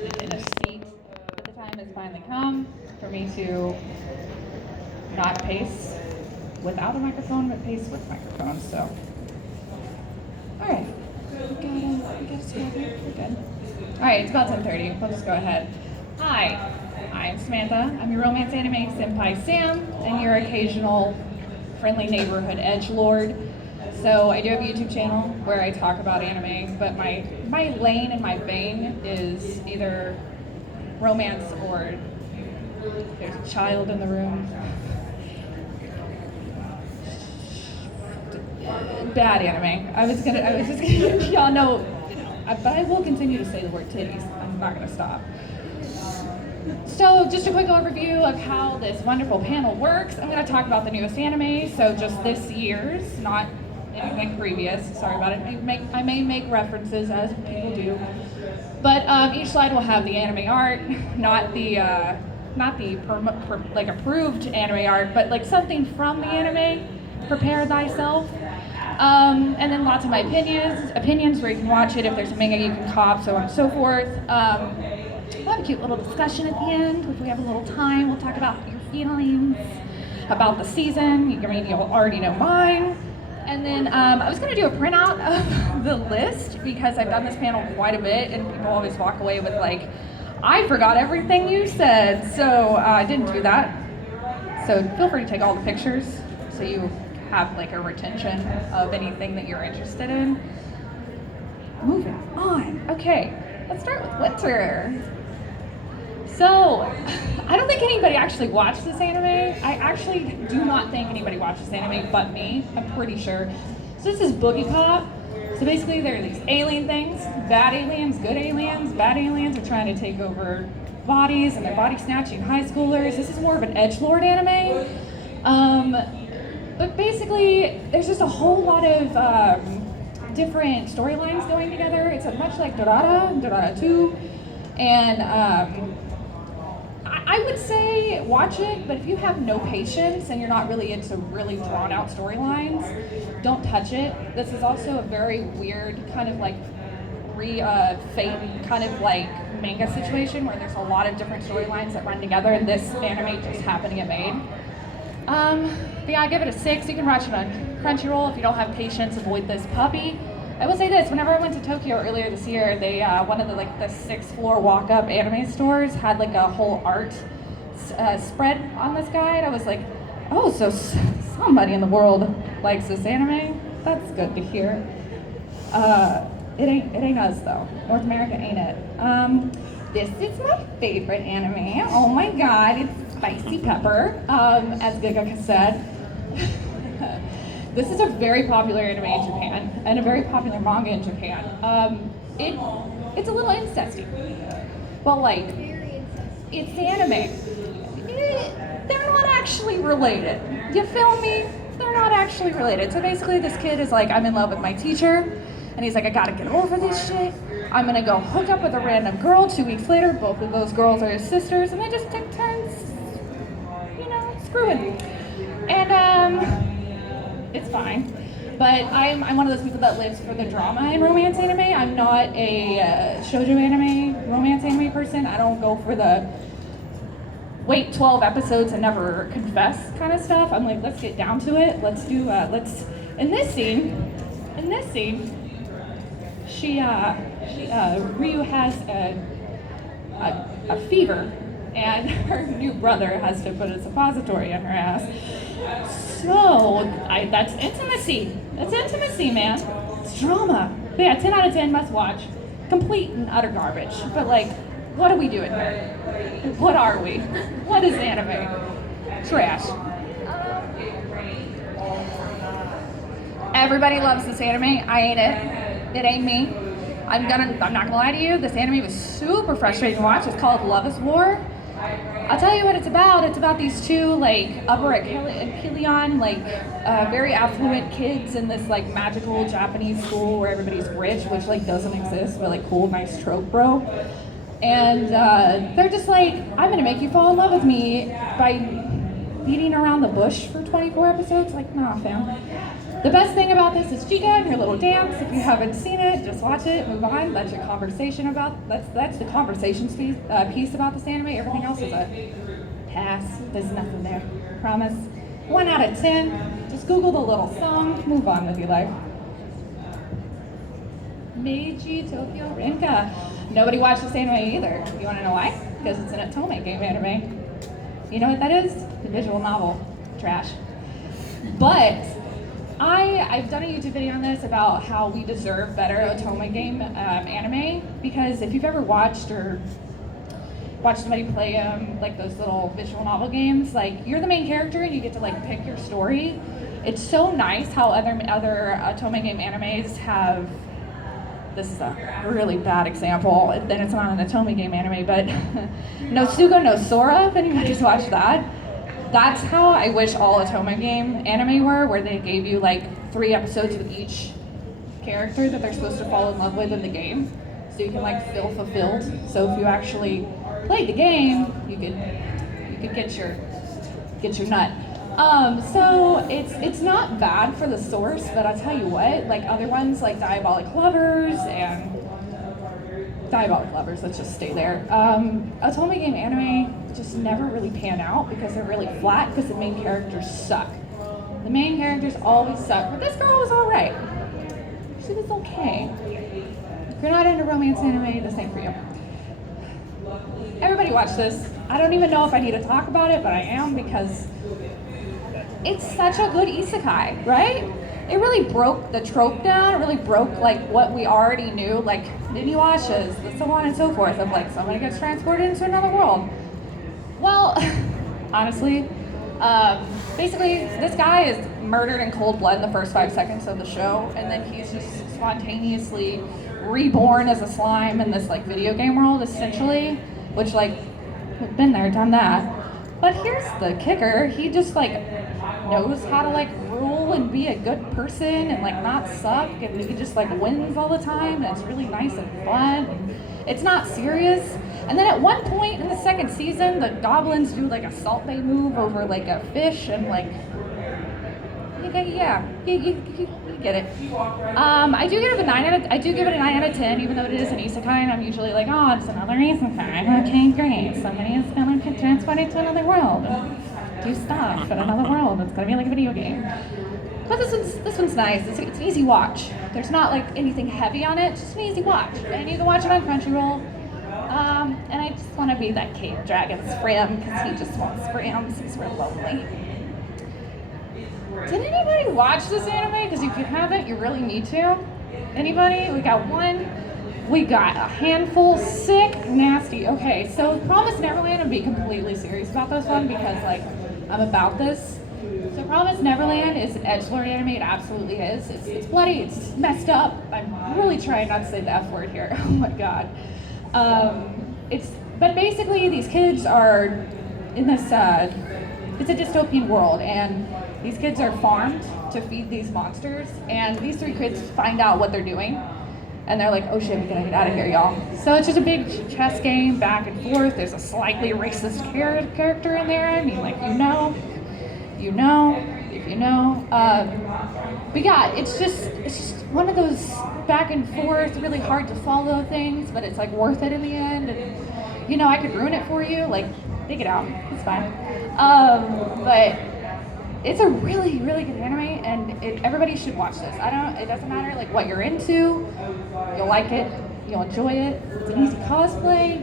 in a seat, but the time has finally come for me to not pace without a microphone, but pace with microphone. So, all right, we got a schedule. We're good. All right, it's about 10:30. We'll just go ahead. Hi, I'm Samantha. I'm your romance anime senpai Sam, and your occasional friendly neighborhood edgelord. So I do have a YouTube channel where I talk about anime, but my lane and my vein is either romance or there's a child in the room. Bad anime. I was just gonna, y'all know, but I will continue to say the word titties. I'm not gonna stop. So just a quick overview of how this wonderful panel works. I'm gonna talk about the newest anime, so just this year's, not anything previous. Sorry about it. I may make references as people do, but each slide will have the anime art, not the like approved anime art, but like something from the anime. Prepare thyself. And then lots of my opinions where you can watch it if there's a manga you can cop, so on and so forth. We'll have a cute little discussion at the end if we have a little time. We'll talk about your feelings about the season. You'll already know mine. And then I was going to do a printout of the list because I've done this panel quite a bit and people always walk away with like, I forgot everything you said, so I didn't do that. So feel free to take all the pictures so you have like a retention of anything that you're interested in. Moving on. Okay, let's start with winter. So, I don't think anybody actually watched this anime. I actually do not think anybody watched this anime but me, I'm pretty sure. So this is Boogie Pop. So basically there are these alien things, bad aliens, good aliens. Bad aliens are trying to take over bodies and they're body snatching high schoolers. This is more of an edgelord anime. But basically there's just a whole lot of different storylines going together. It's much like Dorada 2, and I would say watch it, but if you have no patience and you're not really into really drawn out storylines, don't touch it. This is also a very weird kind of like fate kind of like manga situation where there's a lot of different storylines that run together and this anime just happened to get made. But yeah, I give it a 6. You can watch it on Crunchyroll. If you don't have patience, avoid this puppy. I will say this, whenever I went to Tokyo earlier this year, they one of the 6th floor walk-up anime stores had like a whole art spread on this guide. I was like, oh, so somebody in the world likes this anime? That's good to hear. It ain't us though. North America ain't it. This is my favorite anime. Oh my god, it's spicy pepper, as Giga said. This is a very popular anime in Japan and a very popular manga in Japan. It's a little incesty, but like, it's anime. They're not actually related. You feel me? They're not actually related. So basically this kid is like, I'm in love with my teacher, and he's like, I gotta get over this shit. I'm gonna go hook up with a random girl. 2 weeks later, both of those girls are his sisters, and they just take turns, screwing. And it's fine. But I'm one of those people that lives for the drama in romance anime. I'm not a shoujo anime, romance anime person. I don't go for the wait 12 episodes and never confess kind of stuff. I'm like, let's get down to it. Let's do, in this scene, Ryu has a fever, and her new brother has to put a suppository in her ass. So, that's intimacy. That's intimacy, man. It's drama. But yeah, 10 out of 10, must watch. Complete and utter garbage. But like, what are we doing here? What are we? What is anime? Trash. Everybody loves this anime. I ain't it. It ain't me. I'm not gonna lie to you. This anime was super frustrating to watch. It's called Love is War. I'll tell you what it's about. It's about these two upper echelon, very affluent kids in this magical Japanese school where everybody's rich, which doesn't exist, but cool, nice trope, bro. And they're just like, I'm gonna make you fall in love with me by beating around the bush for 24 episodes. Like, nah, fam. The best thing about this is Chica and her little dance. If you haven't seen it, just watch it, move on. That's your conversation about, that's the conversation piece about this anime. Everything else is a pass. There's nothing there, promise. 1 out of 10. Just Google the little song, move on with your life. Meiji Tokyo Rinka. Nobody watched this anime either. You wanna know why? Because it's an Otome game anime. You know what that is? The visual novel. Trash. But I've done a YouTube video on this about how we deserve better Otome game anime, because if you've ever watched or watched somebody play like those little visual novel games, like you're the main character and you get to like pick your story. It's so nice how other Otome game animes have. This is a really bad example. Then it's not an Otome game anime, but no Suga no Sora. If anybody's watched that. That's how I wish all Otome game anime were, where they gave you like 3 episodes with each character that they're supposed to fall in love with in the game, so you can like feel fulfilled. So if you actually played the game, you could get your nut. So it's not bad for the source, but I'll tell you what, like other ones like Diabolic Lovers, let's just stay there. Otome game anime just never really pan out because they're really flat because the main characters suck. The main characters always suck, but this girl was alright. She was okay. If you're not into romance anime, this ain't for you. Everybody watch this. I don't even know if I need to talk about it, but I am, because it's such a good isekai, right? It really broke the trope down. It really broke like what we already knew, like Inuyashas, and so on and so forth, of like somebody gets transported into another world. Well, honestly, basically this guy is murdered in cold blood in the first 5 seconds of the show, and then he's just spontaneously reborn as a slime in this like video game world, essentially, which like, we've been there, done that. But here's the kicker, he just like knows how to like rule and be a good person and like not suck, and he just like wins all the time, and it's really nice and fun, and it's not serious. And then at one point in the second season, the goblins do like a Salt Bay move over like a fish, and like, yeah, you get it. I do give it a 9 out of 10, even though it is an isekai, and I'm usually like, oh, it's another isekai. Okay, great. Somebody is gonna get transported to another world, do stuff in another world. It's gonna be like a video game. But this one's nice. It's an easy watch. There's not like anything heavy on it. It's just an easy watch, and you can watch it on Crunchyroll. And I just want to be that cave dragon's friend because he just wants friends. He's real lonely. Did anybody watch this anime? Because if you haven't, you really need to. Anybody? We got one. We got a handful. Sick, nasty. Okay, so Promise Neverland, and be completely serious about this one because like I'm about this. So Promise Neverland is an edgelord anime. It absolutely is. It's bloody. It's messed up. I'm really trying not to say the F word here. Oh my god. But basically these kids are in this, it's a dystopian world, and these kids are farmed to feed these monsters, and these 3 kids find out what they're doing, and they're like, oh shit, we gotta get out of here, y'all. So it's just a big chess game, back and forth. There's a slightly racist character in there. I mean, like, if you know. But yeah, it's just one of those back and forth, really hard to follow things, but it's like worth it in the end. And you know, I could ruin it for you, like, dig it out, it's fine. But it's a really, really good anime, and everybody should watch this. It doesn't matter like what you're into, you'll like it, you'll enjoy it. It's an easy cosplay.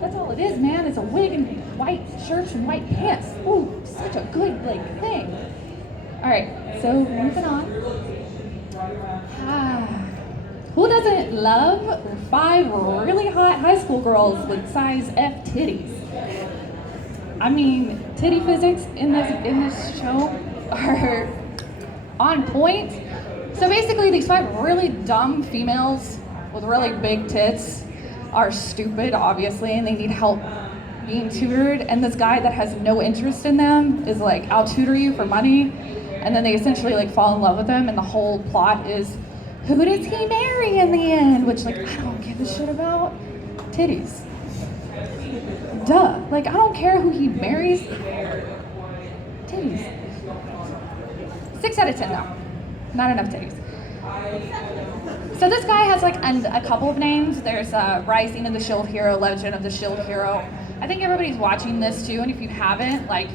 That's all it is, man. It's a wig and white shirts and white pants. Ooh, such a good like thing. All right, so moving on. Who doesn't love 5 really hot high school girls with size F titties? I mean, titty physics in this show are on point. So basically, these 5 really dumb females with really big tits are stupid, obviously, and they need help being tutored. And this guy that has no interest in them is like, I'll tutor you for money. And then they essentially like fall in love with them, and the whole plot is, who does he marry in the end? Which, like, I don't give a shit about titties. Duh. Like, I don't care who he marries. Titties. 6 out of 10 though. Not enough titties. So this guy has like a couple of names. There's Rising of the Shield Hero, Legend of the Shield Hero. I think everybody's watching this too, and if you haven't, like,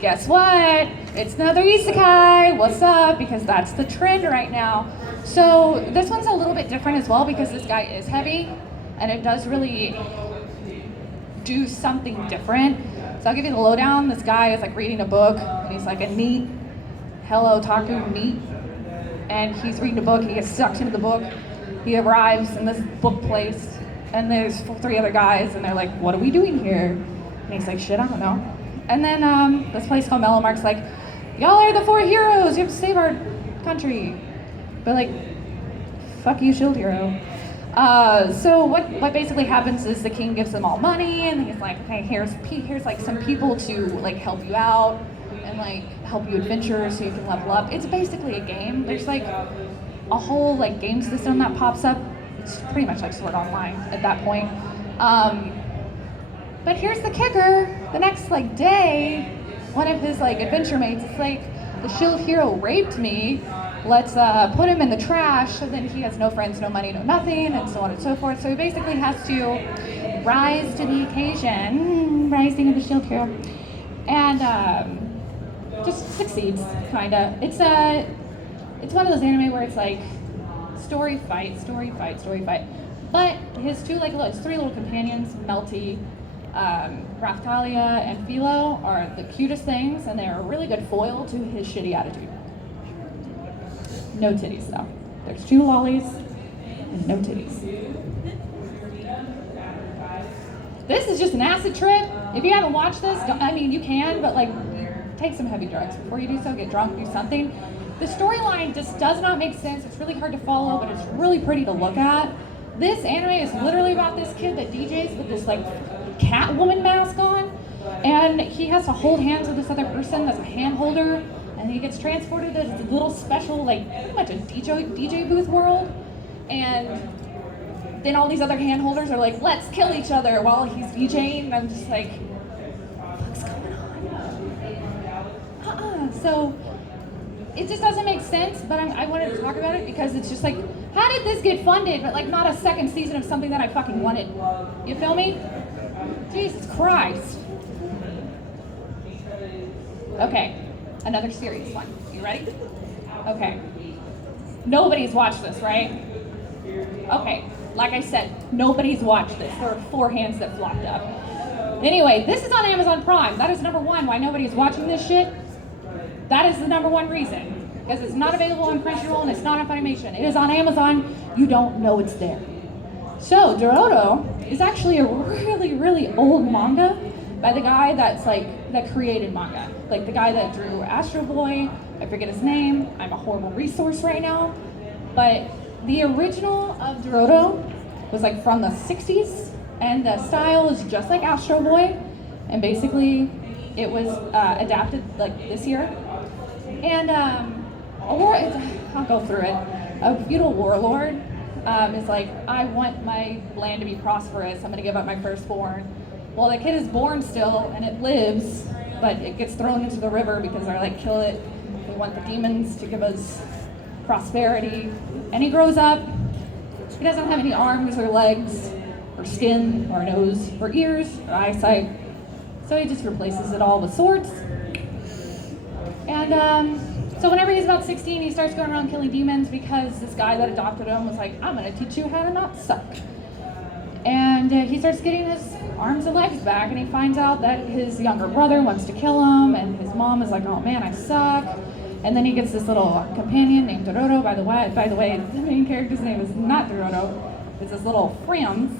guess what? It's another isekai. What's up? Because that's the trend right now. So this one's a little bit different as well because this guy is heavy, and it does really do something different. So I'll give you the lowdown. This guy is like reading a book, and he's like a neat, hello otaku, neat. And he's reading a book, and he gets sucked into the book. He arrives in this book place, and there's 3 other guys, and they're like, what are we doing here? And he's like, shit, I don't know. And then this place called Melomark's like, y'all are the 4 heroes, you have to save our country. But like, fuck you, Shield Hero. So what basically happens is the king gives them all money, and he's like, okay, here's like some people to like help you out and like help you adventure so you can level up. It's basically a game. There's like a whole like game system that pops up. It's pretty much like Sword Online at that point. But here's the kicker. The next like day, one of his like adventure mates is like, the Shield Hero raped me. Let's put him in the trash. And then he has no friends, no money, no nothing, and so on and so forth. So he basically has to rise to the occasion, rising of the Shield Hero, and just succeeds, kinda. It's one of those anime where it's like story fight. But his 3 little companions, Melty, Raphtalia, and Philo, are the cutest things, and they're a really good foil to his shitty attitude. No titties though. There's 2 lollies and no titties. This is just an acid trip. If you haven't watched this, you can, but like, take some heavy drugs before you do so. Get drunk, do something. The storyline just does not make sense. It's really hard to follow, but it's really pretty to look at. This anime is literally about this kid that DJs with this like Catwoman mask on, and he has to hold hands with this other person that's a hand holder, and he gets transported to this little special, like, pretty much a DJ booth world, and then all these other hand holders are like, let's kill each other while he's DJing, and I'm just like, what's going on? So it just doesn't make sense, but I wanted to talk about it because it's just like, how did this get funded, but like not a second season of something that I fucking wanted? You feel me? Jesus Christ. Okay, another serious one. You ready? Okay. Nobody's watched this, right? Okay, like I said, nobody's watched this. There are 4 hands that flopped up. Anyway, this is on Amazon Prime. That is number 1 why nobody's watching this shit. That is the number 1 reason. Because it's not available on Crunchyroll and it's not on Funimation. It is on Amazon. You don't know it's there. So, Dororo is actually a really, really old manga by the guy that created manga. Like the guy that drew Astro Boy. I forget his name. I'm a horrible resource right now. But the original of Dororo was like from the 60s. And the style is just like Astro Boy. And basically, it was adapted like this year. And I'll go through it. A feudal warlord is like, I want my land to be prosperous. I'm going to give up my firstborn. Well, the kid is born still, and it lives, but it gets thrown into the river because they're like, kill it. We want the demons to give us prosperity. And he grows up. He doesn't have any arms or legs or skin or nose or ears or eyesight. So he just replaces it all with swords. And so whenever he's about 16, he starts going around killing demons because this guy that adopted him was like, I'm going to teach you how to not suck. And he starts getting his arms and legs back, and he finds out that his younger brother wants to kill him, and his mom is like, oh man, I suck. And then he gets this little companion named Dororo. By the way, the main character's name is not Dororo. It's this little friend.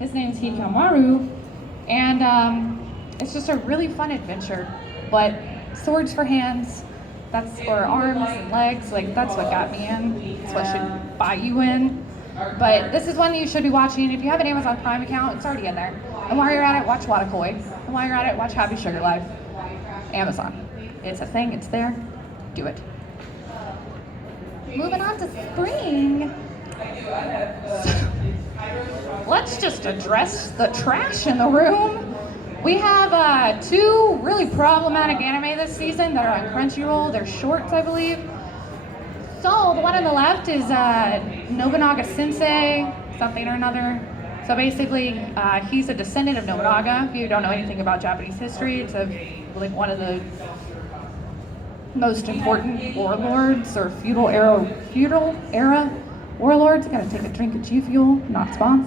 His name's Hikamaru. And it's just a really fun adventure. But swords for hands, or arms and legs, like that's what got me in. That's what should buy you in. But this is one that you should be watching. If you have an Amazon Prime account, it's already in there. And while you're at it, watch Watakoi. And while you're at it, watch Happy Sugar Life. Amazon. It's a thing, it's there. Do it. Moving on to spring. Let's just address the trash in the room. We have 2 really problematic anime this season that are on Crunchyroll. They're shorts, I believe. So the one on the left is Nobunaga Sensei, something or another. So basically, he's a descendant of Nobunaga. If you don't know anything about Japanese history, it's like one of the most important warlords or feudal era warlords. I gotta take a drink of G Fuel, not spons.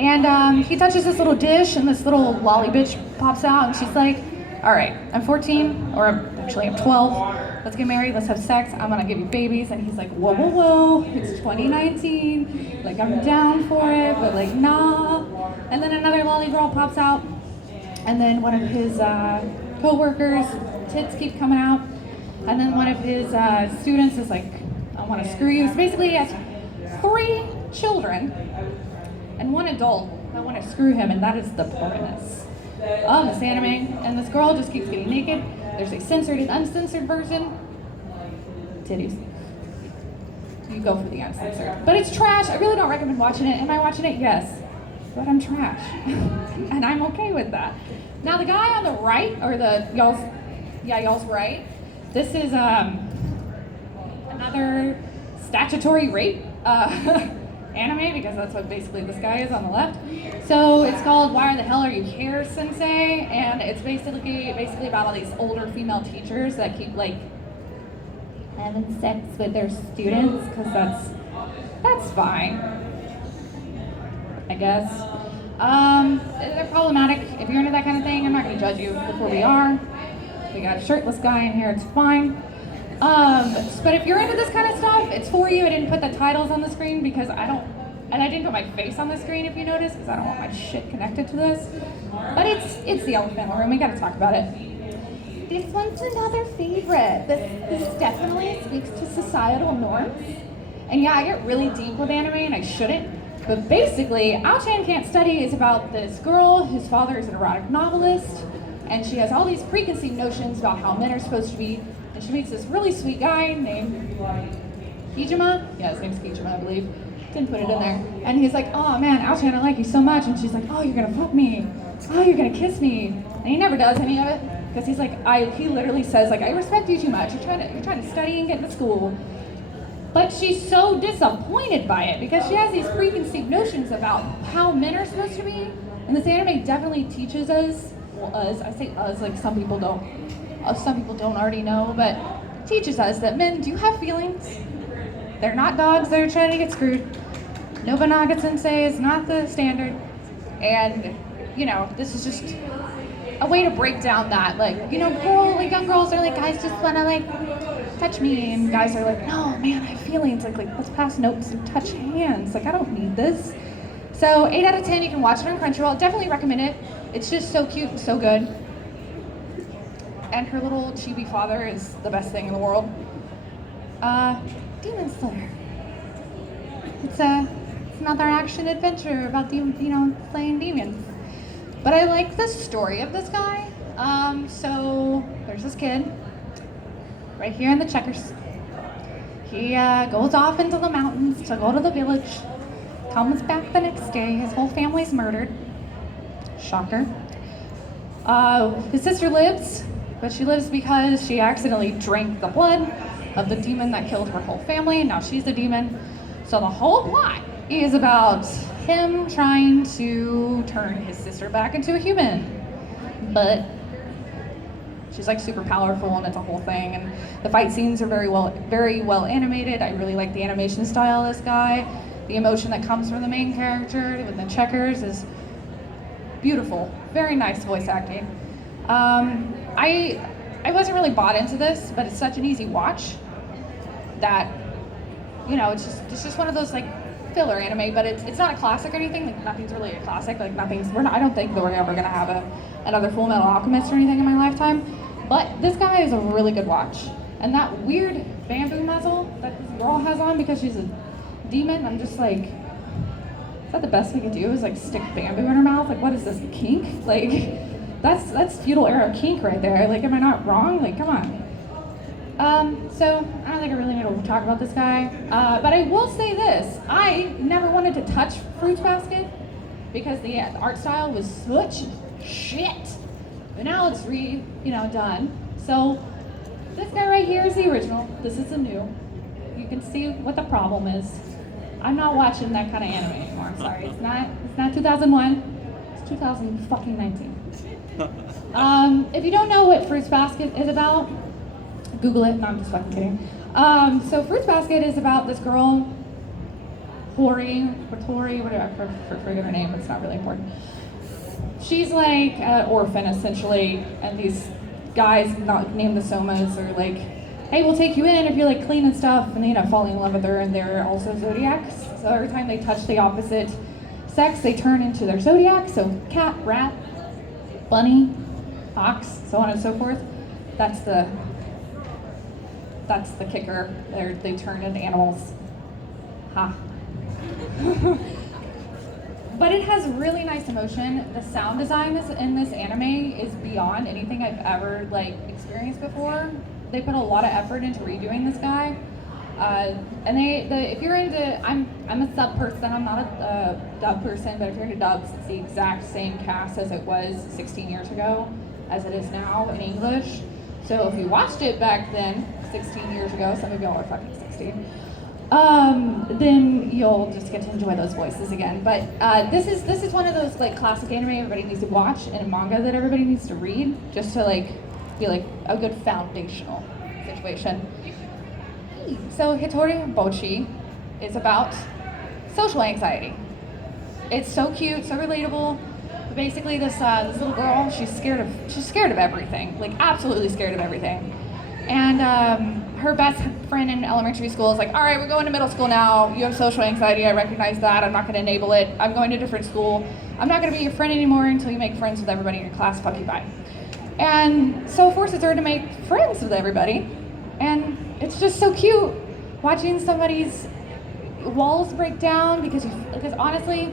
And he touches this little dish, and this little lolly bitch pops out, and she's like, all right, I'm 14, or I'm 12. Let's get married, let's have sex, I'm gonna give you babies. And he's like, whoa, whoa, whoa, it's 2019. Like, I'm down for it, but like, nah. And then another lolly girl pops out, and then one of his co-workers, tits keep coming out. And then one of his students is like, I wanna screw you. So basically he has 3 children and 1 adult that wanna screw him, and that is the premise of this anime. And this girl just keeps getting naked. There's a censored and uncensored version. Titties. You go for the uncensored. But it's trash. I really don't recommend watching it. Am I watching it? Yes. But I'm trash. And I'm okay with that. Now the guy on the right, or y'all's right, this is another statutory rape anime, because that's what basically this guy is on the left. So it's called Why the Hell Are You Here, Sensei? And it's basically about all these older female teachers that keep like having sex with their students, because that's fine, I guess. They're problematic. If you're into that kind of thing, I'm not going to judge you before we are. We got a shirtless guy in here, it's fine. But if you're into this kind of stuff, it's for you. I didn't put the titles on the screen because I didn't put my face on the screen, if you notice, because I don't want my shit connected to this. But it's the elephant in the room, we gotta talk about it. This one's another favorite. This definitely speaks to societal norms. And yeah, I get really deep with anime, and I shouldn't. But basically, Ao-chan Can't Study is about this girl whose father is an erotic novelist, and she has all these preconceived notions about how men are supposed to be. And she meets this really sweet guy named Kijima. Yeah, his name's Kijima, I believe. Didn't put it in there. And he's like, oh man, Ao-chan, I like you so much. And she's like, oh, you're gonna fuck me. Oh, you're gonna kiss me. And he never does any of it, because he's like, he literally says, like, I respect you too much. You're trying to study and get into school. But she's so disappointed by it, because she has these preconceived notions about how men are supposed to be. And this anime definitely teaches us, I say us, like some people don't already know, but teaches us that men do have feelings. They're not dogs that are trying to get screwed. Nobunaga Sensei is not the standard. And, this is just a way to break down that, like, young girls are like, guys just wanna, like, touch me, and guys are like, no, man, I have feelings, like, let's pass notes and touch hands, like, I don't need this. So 8 out of 10, you can watch it on Crunchyroll. Definitely recommend it. It's just so cute and so good. And her little chibi father is the best thing in the world. Demon Slayer. It's another action adventure about slaying demons. But I like the story of this guy. So there's this kid right here in the checkers. He goes off into the mountains to go to the village. Comes back the next day. His whole family's murdered. Shocker. His sister lives, but she lives because she accidentally drank the blood of the demon that killed her whole family, and now she's the demon. So the whole plot is about him trying to turn his sister back into a human. But she's like super powerful, and it's a whole thing, and the fight scenes are very well animated. I really like the animation style of this guy. The emotion that comes from the main character with the checkers is beautiful. Very nice voice acting. I wasn't really bought into this, but it's such an easy watch that, it's just one of those like filler anime, but it's not a classic or anything. Like, nothing's really a classic. Like, I don't think that we're ever gonna have another Full Metal Alchemist or anything in my lifetime. But this guy is a really good watch. And that weird bamboo muzzle that this girl has on because she's a demon, I'm just like, is that the best we could do, is like stick bamboo in her mouth? Like, what is this, kink? Like, that's feudal era kink right there. Like, am I not wrong? Like, come on. So I don't think I really need to talk about this guy. But I will say this, I never wanted to touch Fruits Basket because the art style was such shit. But now it's done. So this guy right here is the original. This is the new. You can see what the problem is. I'm not watching that kind of anime anymore. I'm sorry. It's not 2001. It's 2019. If you don't know what Fruits Basket is about, Google it. No, I'm just fucking kidding. So Fruits Basket is about this girl, Tori, whatever, I forget her name. It's not really important. She's like an orphan essentially, and these guys not named the Somas are like, hey, we'll take you in if you're like clean and stuff, and they end up falling in love with her, and they're also zodiacs. So every time they touch the opposite sex, they turn into their zodiac. So cat, rat, bunny, fox, so on and so forth. That's the kicker. They turn into animals. Ha. But it has really nice emotion. The sound design in this anime is beyond anything I've ever like experienced before. They put a lot of effort into redoing this guy. And if you're into, I'm a sub person, I'm not a dub person, but if you're into dubs, it's the exact same cast as it was 16 years ago, as it is now in English. So if you watched it back then, 16 years ago, some of y'all are fucking 16, then you'll just get to enjoy those voices again. But this is one of those like classic anime everybody needs to watch, and a manga that everybody needs to read, just to like be like a good foundational situation. So Hitori Bochi is about social anxiety. It's so cute, so relatable. But basically, this little girl, she's scared of everything, like absolutely scared of everything. And her best friend in elementary school is like, all right, we're going to middle school now. You have social anxiety. I recognize that. I'm not going to enable it. I'm going to a different school. I'm not going to be your friend anymore until you make friends with everybody in your class. Fuck you, bye. And so forces her to make friends with everybody. And it's just so cute watching somebody's walls break down because honestly,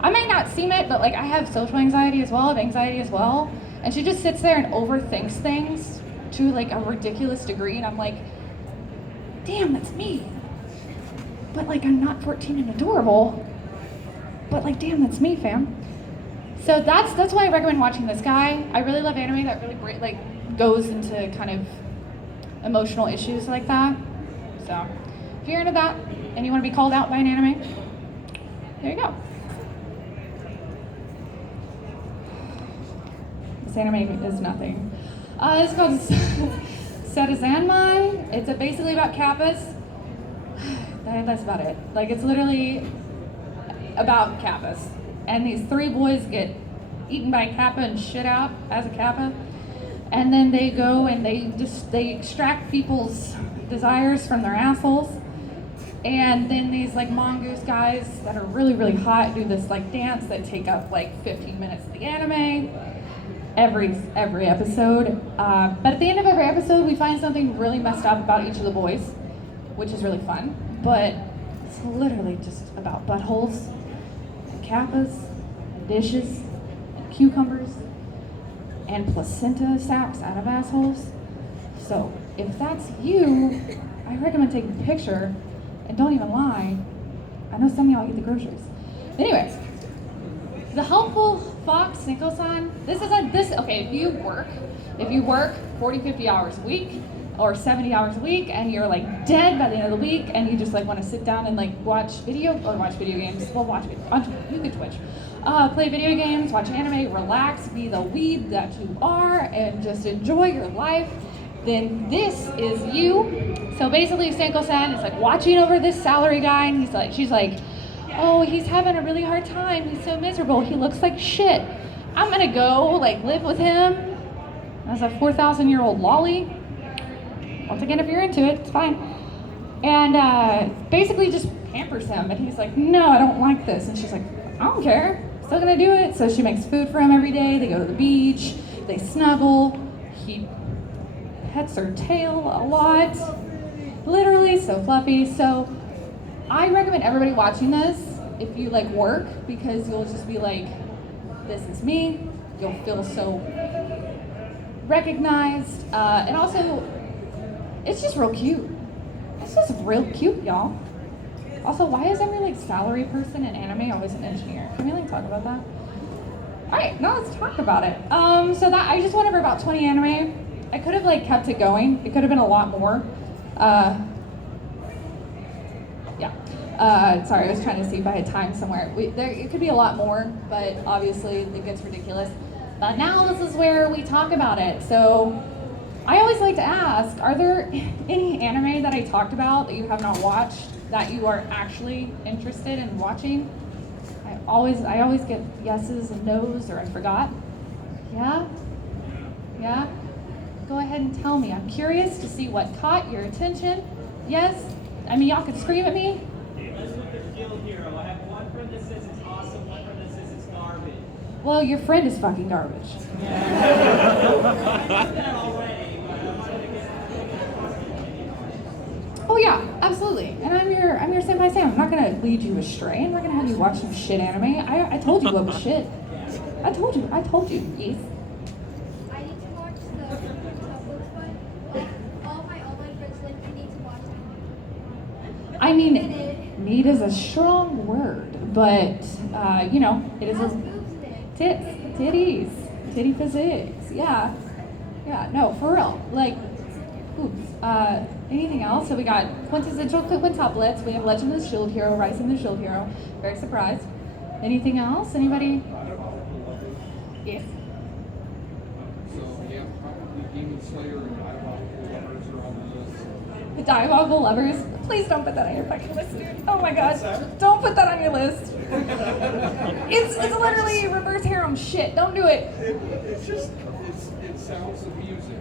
I might not seem it, but like I have social anxiety as well, I have anxiety as well. And she just sits there and overthinks things to like a ridiculous degree, and I'm like, damn, that's me. But like I'm not 14 and adorable. But like, damn, that's me, fam. So that's why I recommend watching this guy. I really love anime that really like goes into kind of emotional issues like that. So if you're into that and you want to be called out by an anime, there you go. This anime is nothing. It's called Senpai. It's basically about kappas. That's about it. Like it's literally about kappas. And these three boys get eaten by a kappa and shit out as a kappa. And then they go and they extract people's desires from their assholes. And then these like mongoose guys that are really, really hot do this like dance that take up like 15 minutes of the anime every episode. But at the end of every episode, we find something really messed up about each of the boys, which is really fun. But it's literally just about buttholes, and kappas, and dishes, and cucumbers, and placenta sacs out of assholes. So if that's you, I recommend taking a picture, and don't even lie. I know some of y'all eat the groceries. Anyways, the helpful fox, Senko-san, okay, if you work 40, 50 hours a week, or 70 hours a week, and you're like dead by the end of the week, and you just like want to sit down and like watch video games, you can Twitch. Play video games, watch anime, relax, be the weeb that you are, and just enjoy your life, then this is you. So basically, Senko-san is like watching over this salary guy, and she's like, oh, he's having a really hard time. He's so miserable. He looks like shit. I'm gonna go like live with him as a 4,000-year-old lolly. Once again, if you're into it, it's fine. And basically just pampers him. And he's like, no, I don't like this. And she's like, I don't care. Still gonna do it. So she makes food for him every day. They go to the beach. They snuggle. He pets her tail a lot. Literally so fluffy. So I recommend everybody watching this if you like work, because you'll just be like, this is me. You'll feel so recognized. And also, it's just real cute. It's just real cute, y'all. Also, why is every like salary person in anime always an engineer? Can we like talk about that? Alright, now let's talk about it. So that I just went over about 20 anime. I could have like kept it going. It could have been a lot more. Sorry, I was trying to see if I had time somewhere. It could be a lot more, but obviously it gets ridiculous. But now this is where we talk about it. So I always like to ask, are there any anime that I talked about that you have not watched that you are actually interested in watching? I always get yeses and nos, or I forgot. Yeah? Yeah? Go ahead and tell me. I'm curious to see what caught your attention. Yes? I mean, y'all could scream at me. Let's look at Guild Hero. I have one friend that says it's awesome, one friend that says it's garbage. Well, your friend is fucking garbage. I know that already, but I wanted to get Oh yeah, absolutely. And I'm your Senpai Sam. I'm not gonna lead you astray. I'm not gonna have you watch some shit anime. I told you what was shit. I told you. Yes. I need to watch the books, but all my online friends like I need to watch it. I mean, need is a strong word, but you know, it is How's a boobs today? titty physics. Yeah, no, for real. Like, oops. Anything else? So we got quintessential quintuplets. We have Legend of the Shield Hero, Rising the Shield Hero. Very surprised. Anything else? Anybody? Yes. So yeah, probably Demon Slayer and Diabolical Lovers are on the list. The Diabolical Lovers. Please don't put that on your fucking list, dude. Oh my god. Don't put that on your list. It's literally reverse harem shit. Don't do it. It sounds of music.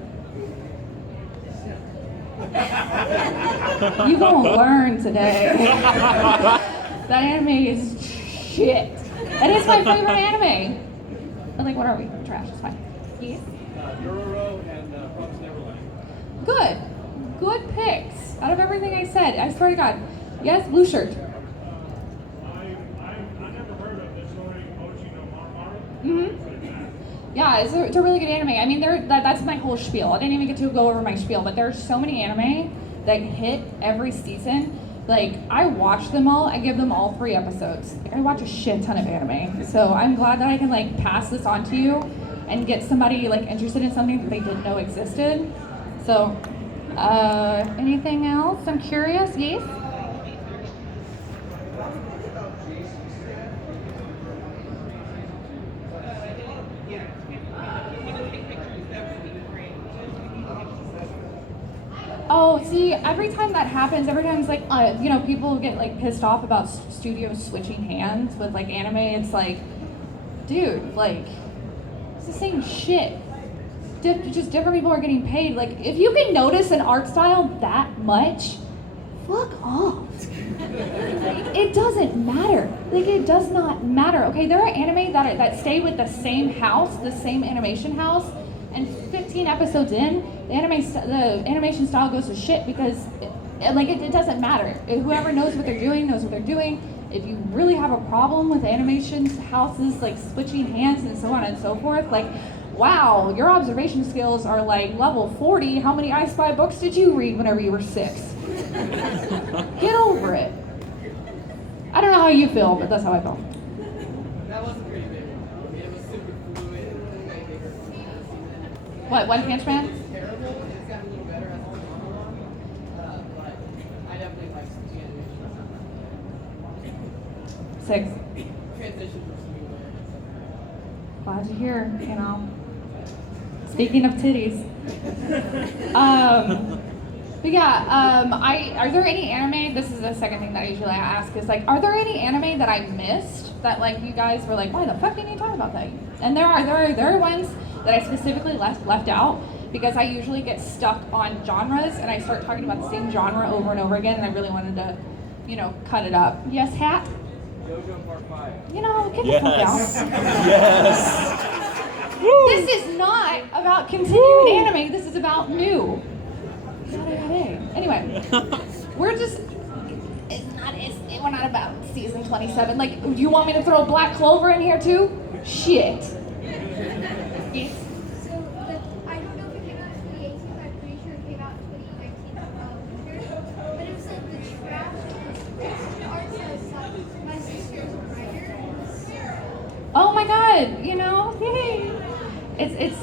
You gonna learn today. That anime is shit. And it's my favorite anime. But like, what are we? Trash. It's fine. Yes. Dororo and Promised Neverland. Good picks. Out of everything I said, I swear to God. Yes, blue shirt. I never heard of this story, Mochi no Maru. Mm-hmm. Yeah, it's a really good anime. I mean, that's my whole spiel. I didn't even get to go over my spiel, but there's so many anime that hit every season. Like, I watch them all. I give them all 3 episodes. Like, I watch a shit ton of anime. So I'm glad that I can, like, pass this on to you and get somebody, like, interested in something that they didn't know existed. So, anything else? I'm curious. Yes? Oh, see, every time that happens, every time it's like, you know, people get like pissed off about studios switching hands with like anime. It's like, dude, like, it's the same shit. Just different people are getting paid. Like, if you can notice an art style that much, fuck off. It doesn't matter. Like, it does not matter. Okay, there are anime that stay with the same house, the same animation house, and 15 episodes in, the animation style goes to shit because it doesn't matter. Whoever knows what they're doing knows what they're doing. If you really have a problem with animation houses like switching hands and so on and so forth, like, wow, your observation skills are like level 40. How many I Spy books did you read whenever you were 6? Get over it. I don't know how you feel, but that's how I feel. That wasn't pretty big. It was super fluid and way bigger than the season. What, One Punch Man? It's terrible. It's gotten a little better as it's gone along. But I definitely like the animation. 6. Transitions were smoother and stuff. Glad to hear, you know. Speaking of titties. But yeah, are there any anime, this is the second thing that I usually ask, is like, are there any anime that I missed that like you guys were like, why the fuck didn't you talk about that? And there are ones that I specifically left out because I usually get stuck on genres and I start talking about the same genre over and over again and I really wanted to, you know, cut it up. Yes, Hat? JoJo Part 5. You know, get the fuck out. Yes. This is not about continuing anime, this is about new. Anyway, we're not about season 27. Like, do you want me to throw Black Clover in here too? Shit. Yes. So, I don't know if it came out in 2018, but I'm pretty sure it came out in 2019. But it was like the trash. The art style sucked. My sister's a writer. Oh my my god, you know, yay. It's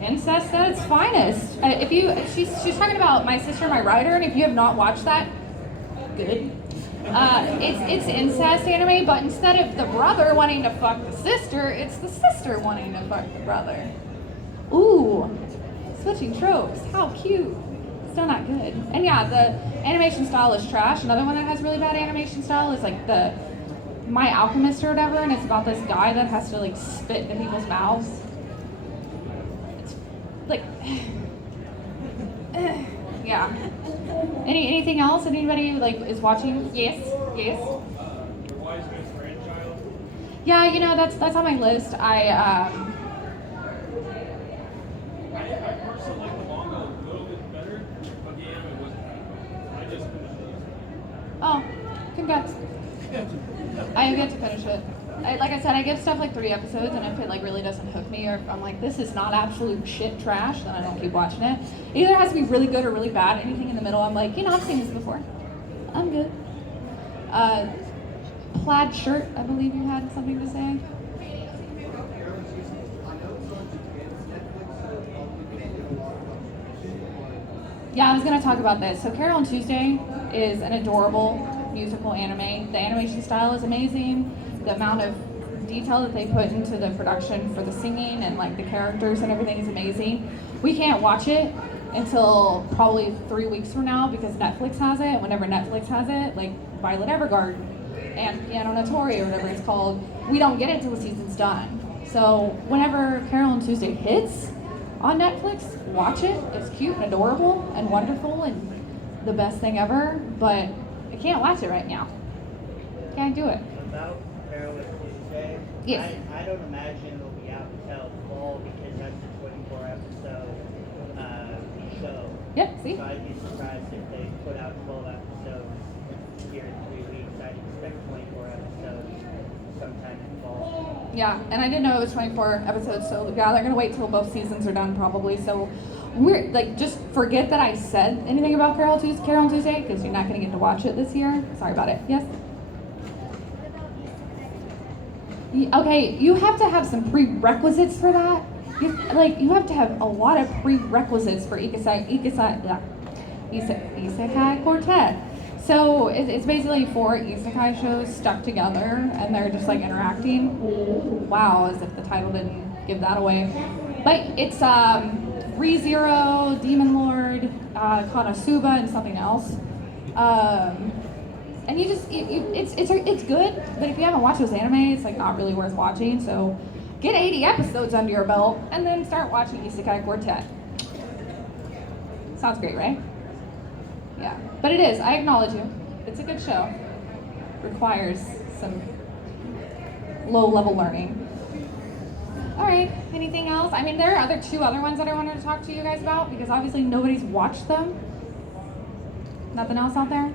incest at its finest. She's talking about My Sister, My Writer, and if you have not watched that, good. It's incest anime, but instead of the brother wanting to fuck the sister, it's the sister wanting to fuck the brother. Ooh, switching tropes. How cute. Still not good. And yeah, the animation style is trash. Another one that has really bad animation style is like the My Alchemist or whatever, and it's about this guy that has to like spit in people's mouths. It's like, yeah. Anything else? Anybody like is watching? Yes. Your wise man's grandchild. Yeah, you know that's on my list. I personally like the manga a little bit better, but the anime wasn't bad. I just finished it. Oh, congrats. I have yet to finish it. Like I said, I give stuff like 3 episodes, and if it like really doesn't hook me, or if I'm like, this is not absolute shit trash, then I don't keep watching it. It either has to be really good or really bad. Anything in the middle, I'm like, you know, I've seen this before. I'm good. Plaid shirt, I believe you had something to say. Yeah, I was gonna talk about this. So Carol and Tuesday is an adorable musical anime. The animation style is amazing. The amount of detail that they put into the production for the singing and like the characters and everything is amazing. We can't watch it until probably 3 weeks from now because Netflix has it. And whenever Netflix has it, like Violet Evergarden and Piano Notori or whatever it's called, we don't get it till the season's done. So whenever Carol and Tuesday hits on Netflix, watch it. It's cute and adorable and wonderful and the best thing ever, but I can't watch it right now. Can't do it. About Carol and Tuesday, Yes. I don't imagine it'll be out until fall because that's a 24 episode show. Yep, see? So I'd be surprised if they put out 12 episodes here in 3 weeks. I'd expect 24 episodes sometime in fall. Yeah, and I didn't know it was 24 episodes, so yeah, they're gonna wait till both seasons are done probably. So we're like, just forget that I said anything about Carol and Tuesday because you're not gonna get to watch it this year. Sorry about it. Yes? Okay, you have to have some prerequisites for that. You have to have a lot of prerequisites for Isekai Quartet. So it's basically 4 isekai shows stuck together, and they're just like interacting. Wow, as if the title didn't give that away. But it's ReZero, Demon Lord, Konosuba, and something else. And it's good, but if you haven't watched those anime, it's like not really worth watching. So get 80 episodes under your belt, and then start watching Isekai Quartet. Sounds great, right? Yeah, but it is. I acknowledge you. It's a good show. Requires some low-level learning. All right. Anything else? I mean, there are 2 other ones that I wanted to talk to you guys about because obviously nobody's watched them. Nothing else out there?